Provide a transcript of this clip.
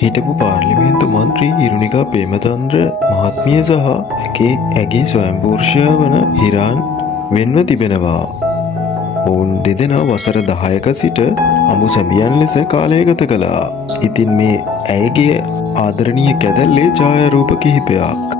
හිටපු පාර්ලිමේන්තු මන්ත්‍රී හිරුණිකා ප්‍රේමචන්ද්‍ර මහත්මිය සහ ඇගේ ස්වයංපූර්ෂයා වන හිරාන් වෙන්ව තිබෙනවා. ඔවුන් දෙදෙනා වසර 10ක සිට අඹු සැමියන් ලෙස කාලය ගත කළා. ඉතින් මේ ඇයගේ ආදරණීය කැදැල්ලේ ඡායාරූප කිහිපයක්